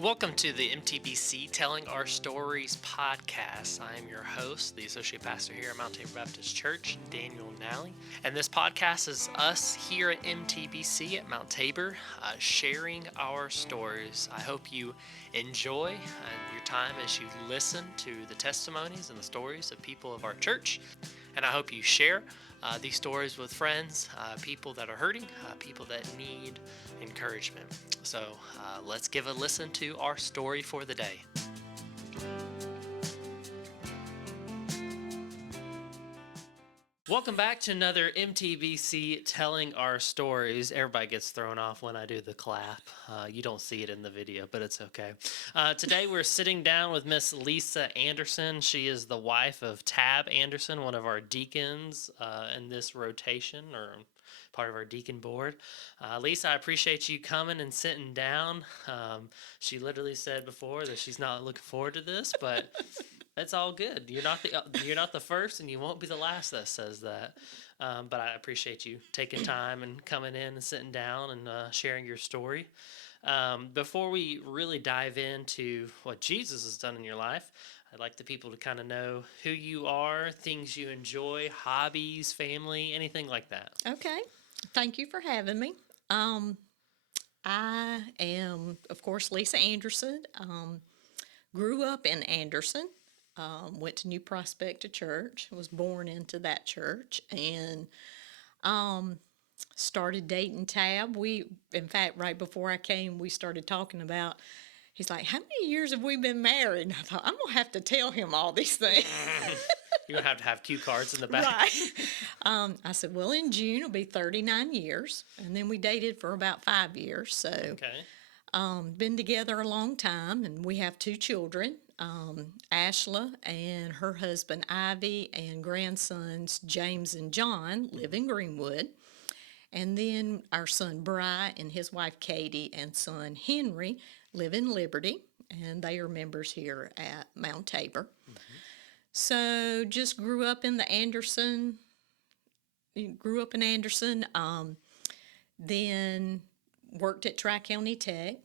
Welcome to the MTBC Telling Our Stories podcast. I am your host, the Associate Pastor here at Mount Tabor Baptist Church, Daniel Nally. And this podcast is us here at MTBC at Mount Tabor sharing our stories. I hope you enjoy your time as you listen to the testimonies and the stories of people of our church. And I hope you share these stories with friends, people that are hurting, people that need encouragement. So let's give a listen to our story for the day. Welcome back to another MTBC Telling Our Stories. Everybody gets thrown off when I do the clap. You don't see it in the video, but it's okay. Today we're sitting down with Miss Lisa Anderson. She is the wife of Tab Anderson, one of our deacons in this rotation, or part of our deacon board. Lisa, I appreciate you coming and sitting down. She literally said before that she's not looking forward to this, but it's all good. You're not the first, and you won't be the last that says that. But I appreciate you taking time and coming in and sitting down and sharing your story. Before we really dive into what Jesus has done in your life, I'd like the people to kind of know who you are, things you enjoy, hobbies, family, anything like that. Okay. Thank you for having me. I am, of course, Lisa Anderson. Grew up in Anderson. Went to New Prospect Church. Was born into that church and started dating Tab. In fact, right before I came, we started talking about. He's like, "How many years have we been married?" And I thought, I'm gonna have to tell him all these things. You're going to have cue cards in the back. Right. I said, well, in June it'll be 39 years. And then we dated for about 5 years. So, Okay. Been together a long time. And we have 2 children, Ashla and her husband, Ivy, and grandsons, James and John, live in Greenwood. And then our son, Bry, and his wife, Katie, and son, Henry, live in Liberty. And they are members here at Mount Tabor. Mm-hmm. So just grew up in Anderson. Then worked at Tri-County Tech.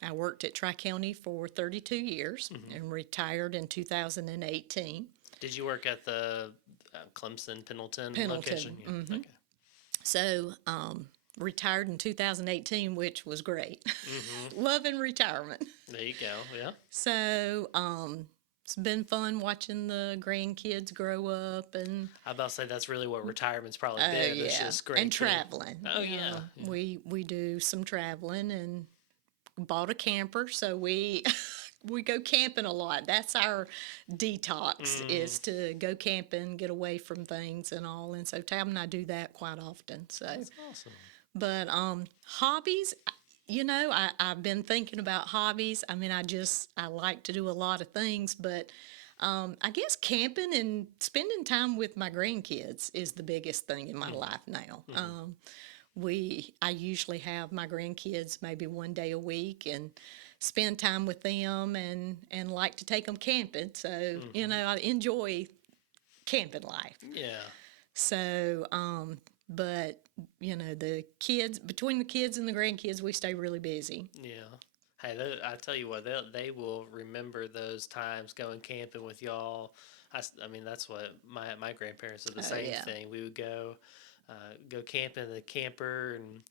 I worked at Tri-County for 32 years and retired in 2018. Did you work at the Clemson, Pendleton location? Yeah. Mm-hmm. Okay. So retired in 2018, which was great. Mm-hmm. Loving retirement. There you go, yeah. So it's been fun watching the grandkids grow up, and I was about to say that's really what retirement's probably been. Yeah. It's just great. And traveling. Oh yeah. We do some traveling and bought a camper, so we go camping a lot. That's our detox is to go camping, get away from things and all. And so Tab and I do that quite often. So that's awesome. But hobbies. I've been thinking about hobbies. I mean, I like to do a lot of things, but I guess camping and spending time with my grandkids is the biggest thing in my life now. I usually have my grandkids maybe one day a week and spend time with them and like to take them camping. So, I enjoy camping life. Yeah. So, but between the kids and the grandkids, we stay really busy. Yeah. Hey, I tell you what, they will remember those times going camping with y'all. I mean, that's what my grandparents did the same thing. We would go camping in the camper and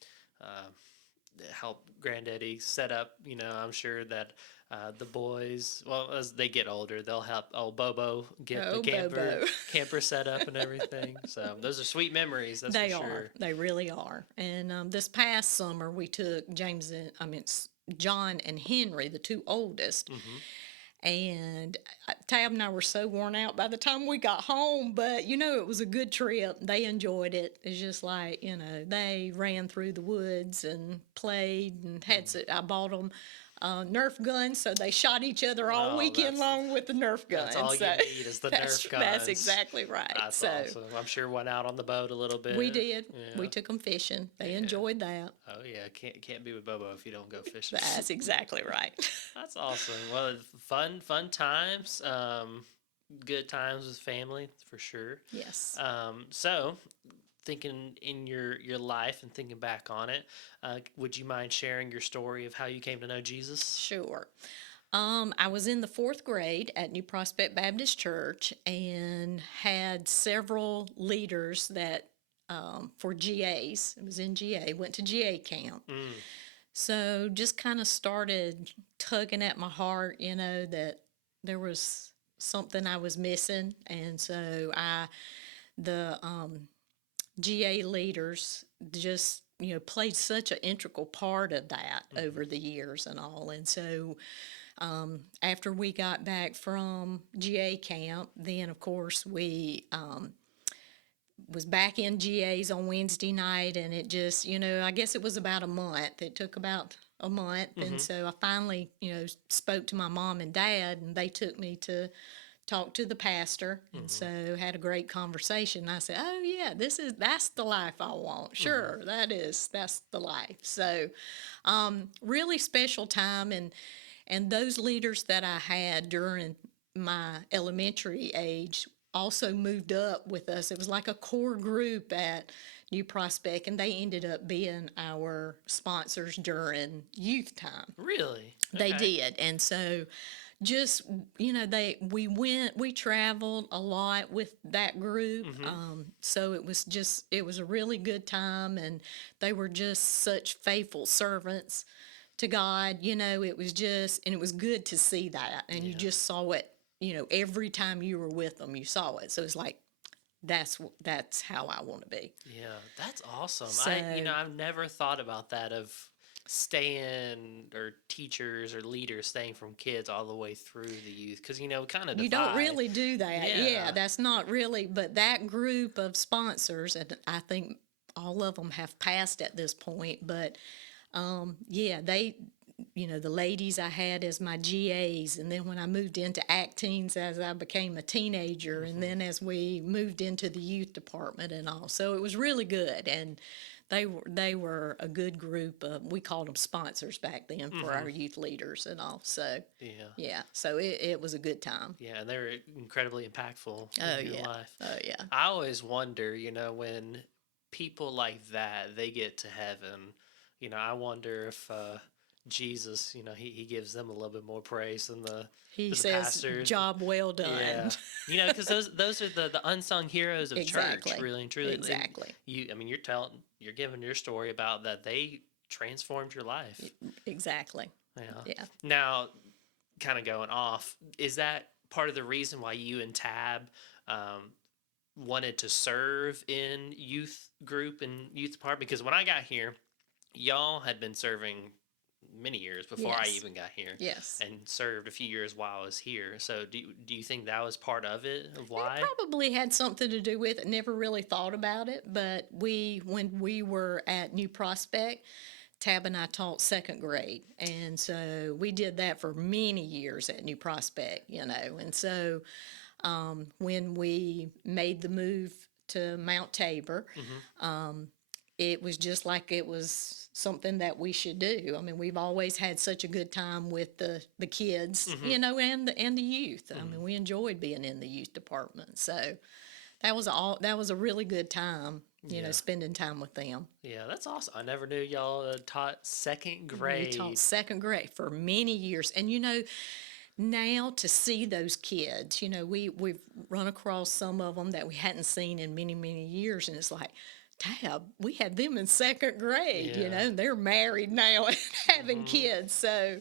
help Granddaddy set up. I'm sure that the boys, well, as they get older, they'll help old Bobo get the camper set up and everything. So those are sweet memories. That's for sure. They really are. And this past summer, we took John and Henry, the 2 oldest. And Tab and I were so worn out by the time we got home, but it was a good trip. They enjoyed it. It's just like, they ran through the woods and played and I bought them Nerf guns, so they shot each other all weekend long with the Nerf guns. That's all you need is the Nerf guns. That's exactly right. That's awesome. I'm sure went out on the boat a little bit. We did. Yeah. We took them fishing. They enjoyed that. Oh yeah, can't be with Bobo if you don't go fishing. That's exactly right. That's awesome. Well, fun times. Good times with family for sure. Yes. So thinking in your life and thinking back on it, would you mind sharing your story of how you came to know Jesus? Sure. I was in the fourth grade at New Prospect Baptist Church and had several leaders that for GAs. It was in GA. Went to GA camp. Mm, So just kind of started tugging at my heart, that there was something I was missing, and so the GA leaders just played such an integral part of that over the years and all, and so after we got back from GA camp, then of course we was back in GAs on Wednesday night, and it just, I guess it was about a month. It took about a month, and mm-hmm, so I finally, spoke to my mom and dad, and they took me to talk to the pastor, and mm-hmm, so had a great conversation. I said, "Oh yeah, that's the life I want. mm-hmm. Sure, that's the life." So, really special time, and those leaders that I had during my elementary age also moved up with us. It was like a core group at New Prospect, and they ended up being our sponsors during youth time. Really? They Okay. did, and so just we traveled a lot with that group. Mm-hmm. So it was a really good time, and they were just such faithful servants to God. It was just, and it was good to see that, and you Yeah. just saw it. Every time you were with them, you saw it. So it's like that's how I want to be. Yeah, that's awesome. So I've never thought about that of staying or teachers or leaders staying from kids all the way through the youth because we kind of you don't divide. really do that. Yeah, Yeah. that's not really, but that group of sponsors, and I think all of them have passed at this point, but yeah, the ladies I had as my GAs, and then when I moved into Act Teens as I became a teenager, and Mm-hmm. then as we moved into the youth department and all. So it was really good, and they were a good group of, we called them sponsors back then for Mm-hmm. our youth leaders and all. So Yeah. yeah, so it was a good time. Yeah, and they're incredibly impactful Oh in your yeah, life. oh yeah, I always wonder, when people like that they get to heaven, I wonder if Jesus, he gives them a little bit more praise than he the says pastors. job well done. Yeah, because those are the unsung heroes of church, Exactly, really and truly. exactly, You're giving your story about that they transformed your life. exactly. Yeah. Yeah. Now, kind of going off, is that part of the reason why you and Tab um, wanted to serve in youth group and youth department? Because when I got here, y'all had been serving many years before I Yes. even got here, Yes. and served a few years while I was here. So do you think that was part of it, of It why? probably had something to do with it. Never really thought about it, but when we were at New Prospect, Tab and I taught second grade, and so we did that for many years at New Prospect, and so when we made the move to Mount Tabor, Hmm. it was just like it was something that we should do. I mean, we've always had such a good time with the kids, Hmm. and the youth. I Hmm. mean, we enjoyed being in the youth department. So that was a really good time, Yeah. spending time with them. Yeah, that's awesome. I never knew y'all taught second We taught grade. second grade for many years, and now to see those kids, we've run across some of them that we hadn't seen in many many years, and it's like, Tab, we had them in second grade, Yeah. they're married now and having Hmm. kids. So,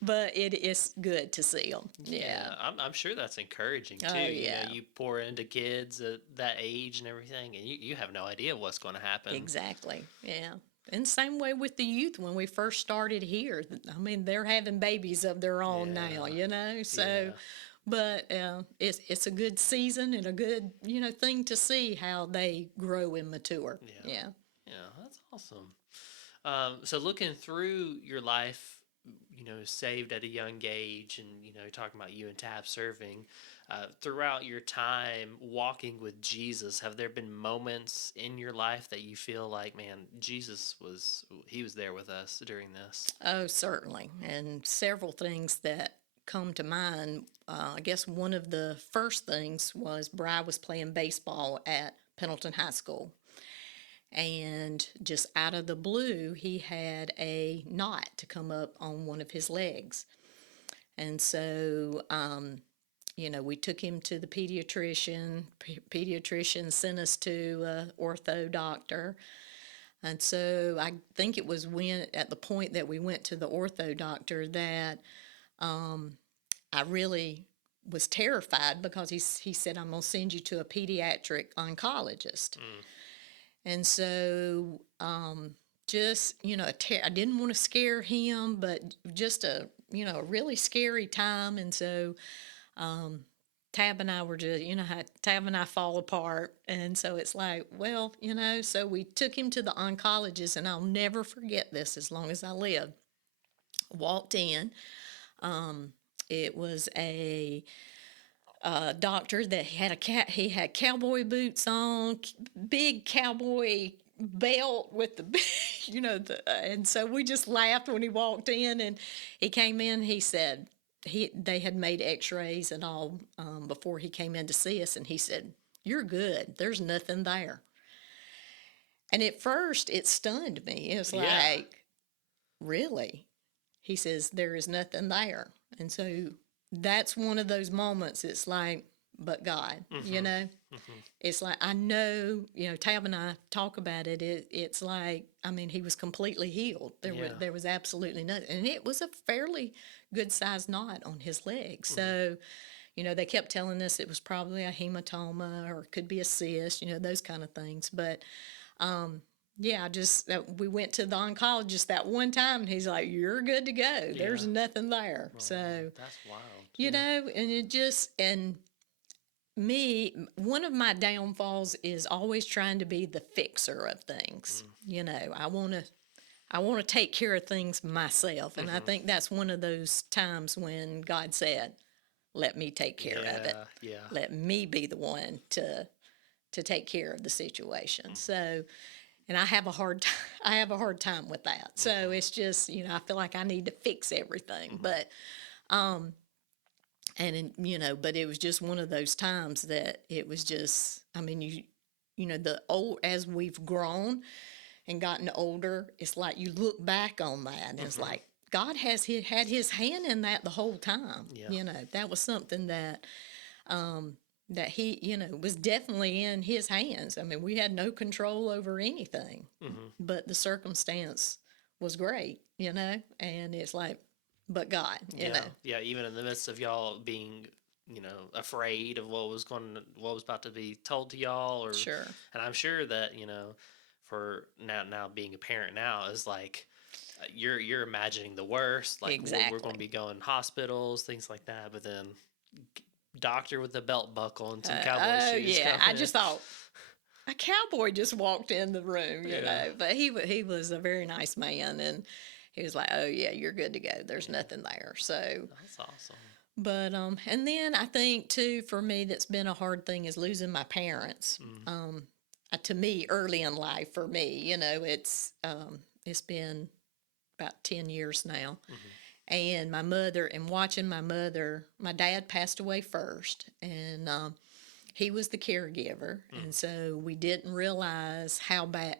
but it is good to see them. Yeah. Yeah, I'm sure that's encouraging too. Oh yeah. You pour into kids at that age and everything, and you have no idea what's going to happen. Exactly. Yeah. And same way with the youth when we first started here. I mean, they're having babies of their own now, So, Yeah. but it's a good season and a good thing to see how they grow and mature. Yeah. Yeah. Yeah, that's awesome. So looking through your life, saved at a young age, and talking about you and Tab serving, throughout your time walking with Jesus, have there been moments in your life that you feel like, man, he was there with us during this? Oh, certainly. And several things that come to mind. I guess one of the first things was Bri was playing baseball at Pendleton High School. and just out of the blue, he had a knot to come up on one of his legs. And so, we took him to the pediatrician. Pediatrician sent us to an ortho doctor. And so I think it was at the point that we went to the ortho doctor, that I really was terrified, because he said, "I'm going to send you to a pediatric oncologist." And so, just, I didn't want to scare him, but just a really scary time. And so, Tab and I were just, how Tab and I fall apart. And so it's like, well, so we took him to the oncologist, and I'll never forget this as long as I live. Walked in. It was a doctor that had he had cowboy boots on, big cowboy belt with the, and so we just laughed when he walked in, and he came in. He said they had made X-rays and all before he came in to see us, and he said, "You're good. There's nothing there." And at first, it stunned me. It was like, really? He says, "There is nothing there." And so that's one of those moments. It's like, but God, it's like, I know, Tab and I talk about it. It's like, he was completely healed. There was absolutely nothing. And it was a fairly good sized knot on his leg. So, they kept telling us it was probably a hematoma, or it could be a cyst, those kind of things. But, we went to the oncologist that one time, and he's like, "You're good to go. There's nothing there." So that's wild. and it just, and me, one of my downfalls is always trying to be the fixer of things. I want to take care of things myself, and I think that's one of those times when God said, "Let me take care of it. Let me be the one to take care of the situation." So, and I have a hard time with that. So it's just, I feel like I need to fix everything. But but it was just one of those times that it was just, as we've grown and gotten older, it's like you look back on that, and it's like, God had his hand in that the whole time. That was something that that he, was definitely in his hands. We had no control over anything, but the circumstance was great, and it's like, but God, you know. Yeah, even in the midst of y'all being, afraid of what was about to be told to y'all, or Sure. And I'm sure that, for now being a parent now is like, you're imagining the worst, like Exactly. we're going to be going to hospitals, things like that, but then doctor with the belt buckle and some cowboy shoes. Yeah, coming I in. just thought a cowboy just walked in the room, you know. But he was a very nice man, and he was like, "Oh yeah, you're good to go. There's nothing there." So That's awesome. But and then I think too, for me, that's been a hard thing is losing my parents. To me, early in life, for me, it's been about 10 years now. And my mother, and watching my mother, my dad passed away first, and he was the caregiver, and so we didn't realize how bad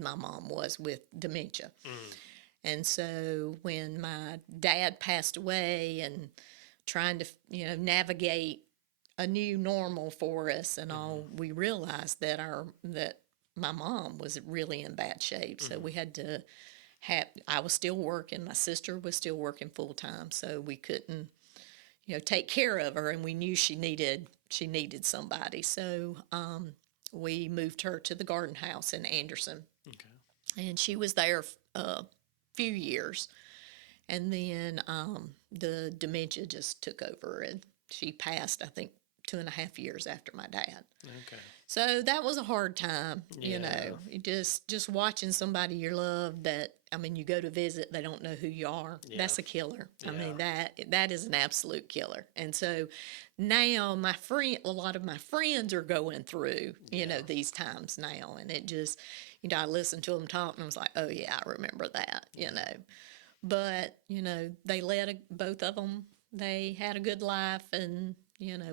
my mom was with dementia. And so when my dad passed away, and trying to navigate a new normal for us and all, we realized that my mom was really in bad shape. So we had to I was still working, my sister was still working full time, so we couldn't take care of her, and we knew she needed somebody. So we moved her to the Garden House in Anderson. And she was there a few years, and then the dementia just took over, and she passed, I think, 2.5 years after my dad. So that was a hard time, just watching somebody you love that, you go to visit, they don't know who you are. That's a killer. That is an absolute killer. And so now a lot of my friends are going through, these times now, and it just, I listened to them talk, and I was like, oh yeah, I remember that, But, they both of them, they had a good life, and,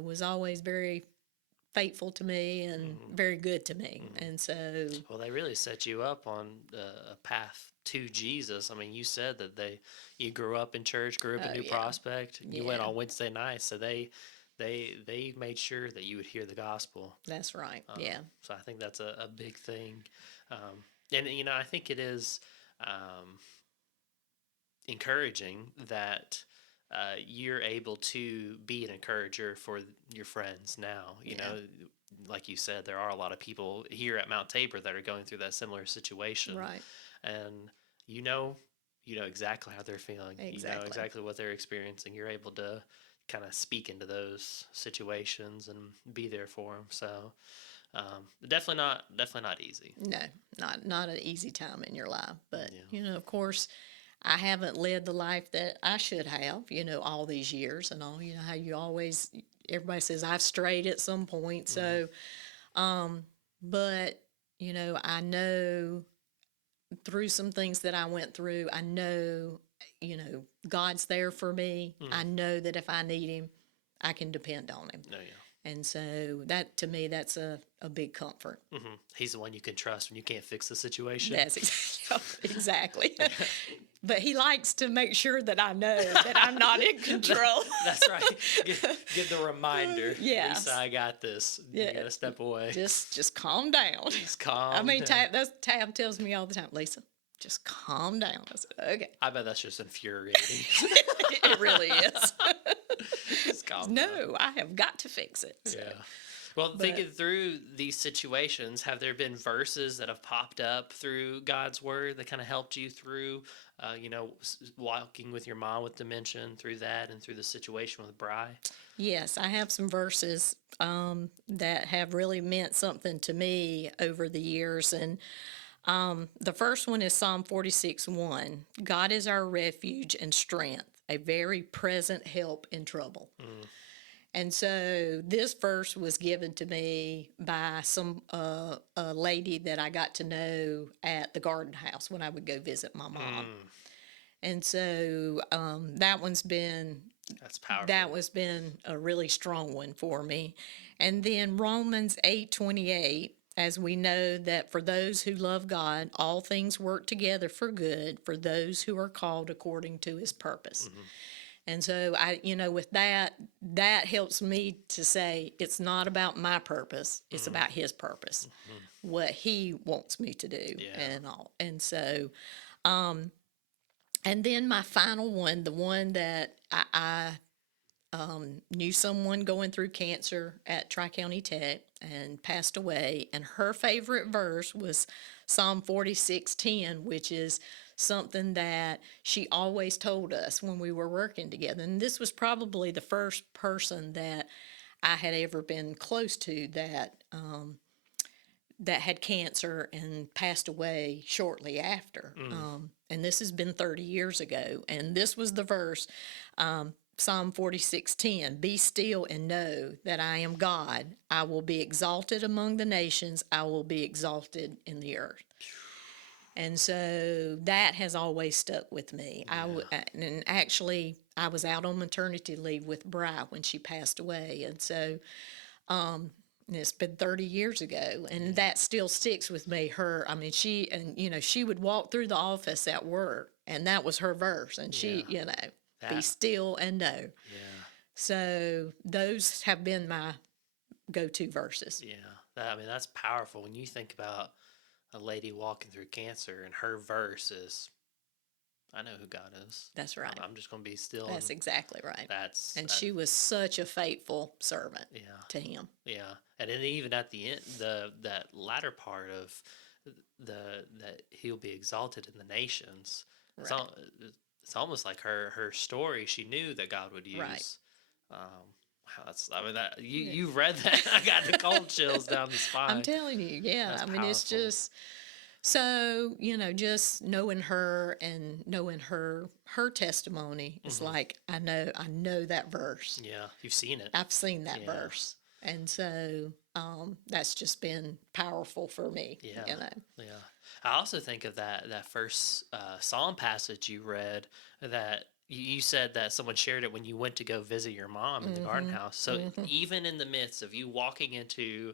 was always very faithful to me and very good to me. And so, Well, they really set you up on a path to Jesus. I mean, you said that you grew up in church, grew up in oh New yeah, Prospect. You went yeah, on Wednesday nights, so they made sure that you would hear the gospel. that's right. Yeah, So I think that's a big thing, and I think it is um, encouraging that. You're able to be an encourager for your friends now. You yeah, know, like you said, there are a lot of people here at Mount Tabor that are going through that similar situation, right, and you know, you know exactly how they're feeling. You know exactly. exactly what they're experiencing. You're able to kind of speak into those situations and be there for them. So definitely not easy. No, not an easy time in your life, but Yeah. of course, I haven't led the life that I should have, all these years and all. You know how you always everybody says I've strayed at some point. So, but I know through some things that I went through, I know, God's there for me. I know that if I need Him, I can depend on Him. No, yeah. And so that to me, that's a big comfort. He's the one you can trust when you can't fix the situation. That's exactly. But He likes to make sure that I know that I'm not in control. That's right. Give the reminder. Yes. Lisa, I got this. Yeah. You got to step away. Just calm down. Just calm I mean, down. Tab tells me all the time, Lisa, just calm down. I said, okay. I bet that's just infuriating. It really is. Just calm down. No, I have got to fix it. So. Yeah. Well, thinking through these situations, have there been verses that have popped up through God's word that kind of helped you through, walking with your mom with dementia, through that and through the situation with Bry? Yes, I have some verses that have really meant something to me over the years. And the first one is Psalm 46:1. God is our refuge and strength, a very present help in trouble. And so this verse was given to me by a lady that I got to know at the garden house when I would go visit my mom. And so That's powerful. that was been a really strong one for me. And then Romans 8:28, as we know that for those who love God, all things work together for good for those who are called according to His purpose. And so with that helps me to say it's not about my purpose, it's about His purpose, what He wants me to do and all. And so, and then my final one, the one that I knew someone going through cancer at Tri-County Tech and passed away, and her favorite verse was Psalm 46:10, which is something that she always told us when we were working together. And this was probably the first person that I had ever been close to that had cancer and passed away shortly after. And this has been 30 years ago. And this was the verse, Psalm 46:10, be still and know that I am God. I will be exalted among the nations. I will be exalted in the earth. And so that has always stuck with me. And actually, I was out on maternity leave with Bri when she passed away. And so it's been 30 years ago, and that still sticks with me. She would walk through the office at work, and that was her verse. And she, be still and know. Yeah. So those have been my go-to verses. Yeah. That's powerful when you think about a lady walking through cancer and her verse is, I know who God is. That's right. I'm just going to be still. That's exactly right. She she was such a faithful servant to Him. Yeah. And then even at the end, that latter part of that He'll be exalted in the nations. Right. It's almost like her story. She knew that God would use. Right. Wow, you read that. I got the cold chills down the spine. I'm telling you, yeah. That's It's powerful. just so just knowing her and knowing her testimony is like I know that verse. Yeah, you've seen it. I've seen that Yeah. verse, and so that's just been powerful for me. Yeah. Yeah. I also think of that first psalm passage you read that you said that someone shared it when you went to go visit your mom in the garden house. So even in the midst of you walking into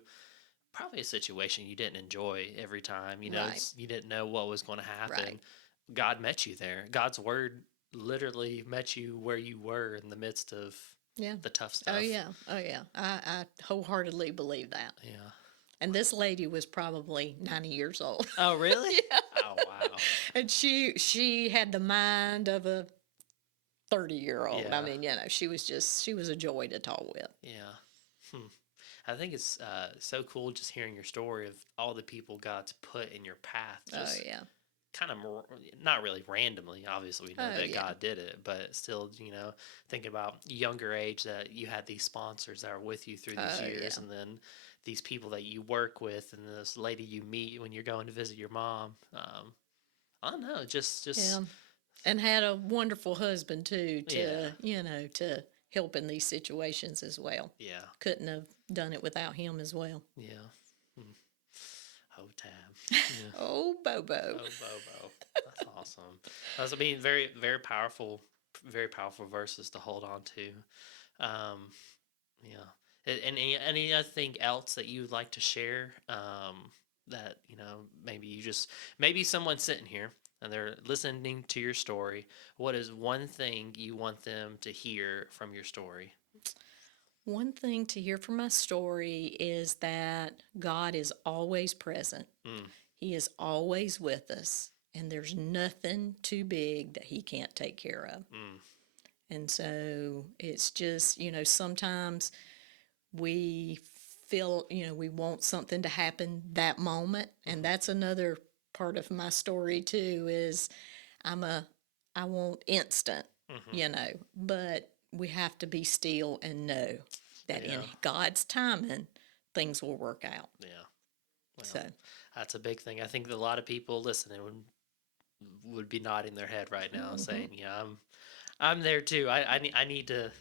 probably a situation you didn't enjoy every time, Right. you didn't know what was going to happen. Right. God met you there. God's word literally met you where you were in the midst of Yeah. the tough Oh stuff. yeah. Oh yeah. I wholeheartedly believe that. Yeah. And this lady was probably 90 years old. Oh, really? Yeah. Oh, wow. And she had the mind of a 30-year-old. I Yeah. mean, she was a joy to talk with. Yeah. Hmm. I think it's so cool just hearing your story of all the people God's put in your path. Oh Just yeah. kind of not really randomly. Obviously, we know Oh that yeah. God did it, but still, thinking about younger age that you had these sponsors that are with you through these Oh years, yeah. and then these people that you work with, and this lady you meet when you're going to visit your mom. I don't know, just Yeah. And had a wonderful husband too yeah, to help in these situations as well. yeah, Couldn't have done it without him as well. yeah. Hmm. Oh, Tab. Yeah. Oh, Bobo. Oh, Bobo. That's awesome. That's, I mean, very powerful verses to hold on to. Um, yeah. Any other thing else that you would like to share? That maybe someone's sitting here and they're listening to your story. What is one thing you want them to hear from your story? One thing to hear from my story is that God is always present. Mm, He is always with us, and there's nothing too big that He can't take care of. mm, And so it's just, sometimes we feel, we want something to happen that moment. And that's another part of my story too is I'm a I want instant, mm-hmm. but we have to be still and know that in Yeah. God's timing things will work out. Yeah. Well, So, that's a big thing. I think that a lot of people listening would be nodding their head right now, saying, "Yeah, I'm there too. I need to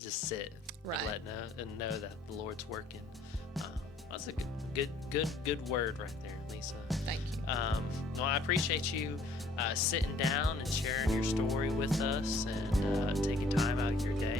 just sit Right. and know that the Lord's working." That's a good word right there, Lisa. thank you. Well, I appreciate you sitting down and sharing your story with us and taking time out of your day.